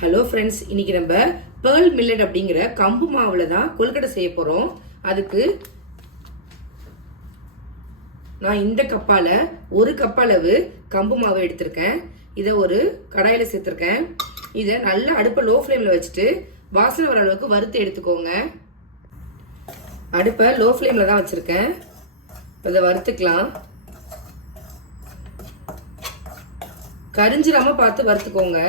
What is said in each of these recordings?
Hello friends, இன்னைக்கு நம்ம pearl millet அப்படிங்கிற கம்பு மாவுல தான் கொழுக்கட்டை செய்ய போறோம். அதுக்கு நான் இந்த கப்பால ஒரு கப் அளவு கம்பு மாவு எடுத்திருக்கேன். இதை ஒரு கடாயில சேர்த்திருக்கேன். இதை நல்லா அடுப்பை லோ ஃப்ளேம்ல வச்சுட்டு வாசனை வர அளவுக்கு வறுத்து எடுத்துக்கோங்க. அடுப்பை லோ ஃப்ளேம்ல தான் வச்சிருக்கேன். இதை வறுத்துக்கலாம். கரிஞ்சிராம பார்த்து வறுத்துக்கோங்க.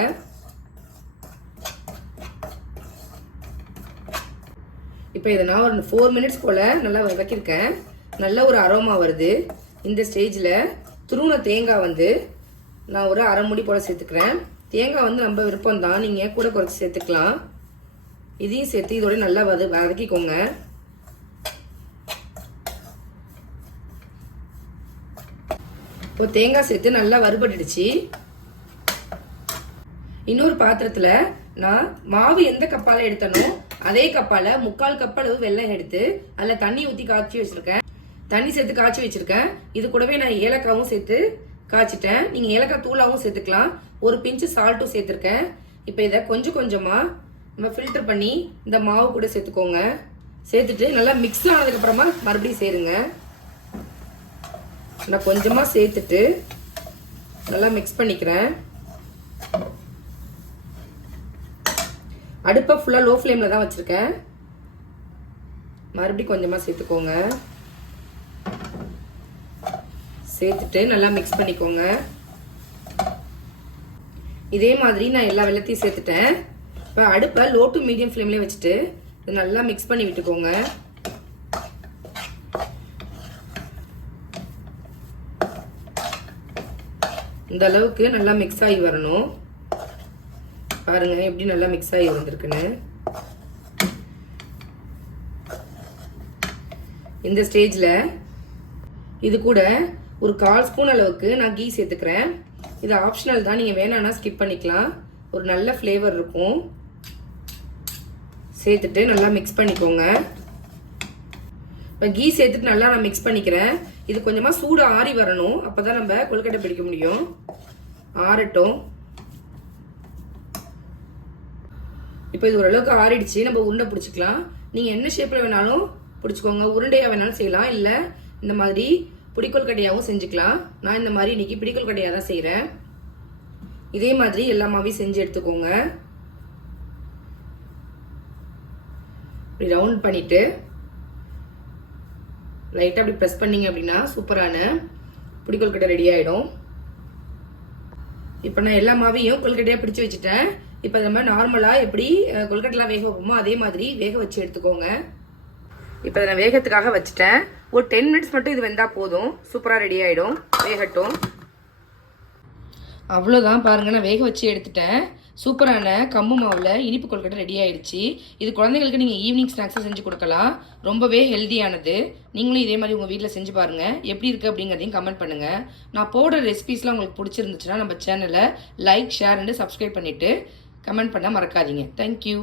இப்போ இதை நான் ஒரு 4 மினிட்ஸ் போல் நல்லா வதக்கியிருக்கேன். நல்ல ஒரு அரோமா வருது. இந்த ஸ்டேஜில் துருவன தேங்காய் நான் ஒரு அரை மூடி போல் சேர்த்துக்கிறேன். தேங்காய் நம்ம விருப்பம் தான், நீங்கள் கூட குறைச்சி சேர்த்துக்கலாம். இதையும் சேர்த்து இதோட நல்லா வதக்கிக்கோங்க. இப்போ தேங்காய் சேர்த்து நல்லா வறுபட்டுடுச்சு. இன்னொரு பாத்திரத்தில் நான் மாவு எந்த கப்பால எடுத்தனோ அதே கப்பால 3/4 கப் அளவு வெல்லம் எடுத்து அதில் தண்ணி ஊற்றி காய்ச்சி வச்சிருக்கேன். தண்ணி சேர்த்து காய்ச்சி வச்சிருக்கேன். இது கூடவே நான் ஏலக்காவும் சேர்த்து காய்ச்சிட்டேன். நீங்கள் ஏலக்காய் தூளாவும் சேர்த்துக்கலாம். ஒரு பிஞ்சு சால்ட்டும் சேர்த்துருக்கேன். இப்போ இதை கொஞ்சம் கொஞ்சமாக நம்ம ஃபில்டர் பண்ணி இந்த மாவு கூட சேர்த்துக்கோங்க. சேர்த்துட்டு நல்லா மிக்ஸ் ஆனதுக்கப்புறமா மறுபடியும் சேருங்க. நான் கொஞ்சமாக சேர்த்துட்டு நல்லா மிக்ஸ் பண்ணிக்கிறேன். அடுப்பை ஃபுல்லாக லோ ஃப்ளேமில் தான் வச்சுருக்கேன். மறுபடியும் கொஞ்சமாக சேர்த்துக்கோங்க. சேர்த்துட்டு நல்லா மிக்ஸ் பண்ணிக்கோங்க. இதே மாதிரி நான் எல்லா வெல்லத்தையும் சேர்த்துட்டேன். இப்போ அடுப்பை லோ டு மீடியம் ஃப்ளேம்லேயே வச்சுட்டு இதை நல்லா மிக்ஸ் பண்ணி விட்டுக்கோங்க. இந்த அளவுக்கு நல்லா மிக்ஸ் ஆகி வரணும். பாருங்க எப்படி நல்லா மிக்ஸ் ஆகி வந்திருக்குன்னு. இந்த ஸ்டேஜ்ல இது கூட ஒரு 1/4 ஸ்பூன் அளவுக்கு நான் கீ சேர்த்துக்கிறேன். இது ஆப்ஷனல் தான், நீங்க வேணாம்னா ஸ்கிப் பண்ணிக்கலாம். ஒரு நல்ல ஃப்ளேவர் இருக்கும். சேர்த்துட்டு நல்லா மிக்ஸ் பண்ணிக்கோங்க. இப்போ கீ சேர்த்துட்டு நல்லா நான் மிக்ஸ் பண்ணிக்கிறேன். இது கொஞ்சமா சூடு ஆறி வரணும். அப்பதான் நம்ம கொழுக்கட்டை பிடிக்க முடியும். ஆறட்டும். இப்போ இது ஓரளவுக்கு ஆறிடுச்சு. நம்ம உருண்டை பிடிச்சிக்கலாம். நீங்கள் என்ன ஷேப்பில் வேணாலும் பிடிச்சிக்கோங்க. உருண்டையாக வேணாலும் செய்யலாம், இல்லை இந்த மாதிரி பிடிக்கொழுக்கட்டையாகவும் செஞ்சுக்கலாம். நான் இந்த மாதிரி இன்னைக்கு பிடிக்கொழுக்கட்டையாக தான் செய்கிறேன். இதே மாதிரி எல்லா மாவையும் செஞ்சு எடுத்துக்கோங்க. இப்படி ரவுண்ட் பண்ணிட்டு லைட்டாக அப்படி ப்ரெஸ் பண்ணீங்க அப்படின்னா சூப்பரான பிடிக்கொழுக்கட்டை ரெடி ஆகிடும். இப்போ நான் எல்லா மாவையும் கொழுக்கட்டையாக பிடிச்சி வச்சுட்டேன். இப்போ நம்ம நார்மலாக எப்படி கொழுக்கட்டைலாம் வேக வைப்போமோ அதே மாதிரி வேக வச்சு எடுத்துக்கோங்க. இப்போ நான் வேகத்துக்காக வச்சுட்டேன். ஒரு 10 மினிட்ஸ் மட்டும் இது வெந்தால் போதும். சூப்பராக ரெடி ஆகிடும். வேகட்டும். அவ்வளோதான், பாருங்கள் நான் வேக வச்சு எடுத்துட்டேன். சூப்பரான கம்பு மாவில் இனிப்பு கொழுக்கட்டை ரெடி ஆயிடுச்சு. இது குழந்தைங்களுக்கு நீங்கள் ஈவினிங் ஸ்நாக்ஸாக செஞ்சு கொடுக்கலாம். ரொம்பவே ஹெல்த்தியானது. நீங்களும் இதே மாதிரி உங்கள் வீட்டில் செஞ்சு பாருங்கள். எப்படி இருக்குது அப்படிங்கிறதையும் கமெண்ட் பண்ணுங்கள். நான் போடுற ரெசிபீஸ்லாம் உங்களுக்கு பிடிச்சிருந்துச்சுன்னா நம்ம சேனலை லைக், ஷேர் அண்ட் சப்ஸ்கிரைப் பண்ணிவிட்டு கமெண்ட் பண்ண மறக்காதீங்க. தேங்க்யூ.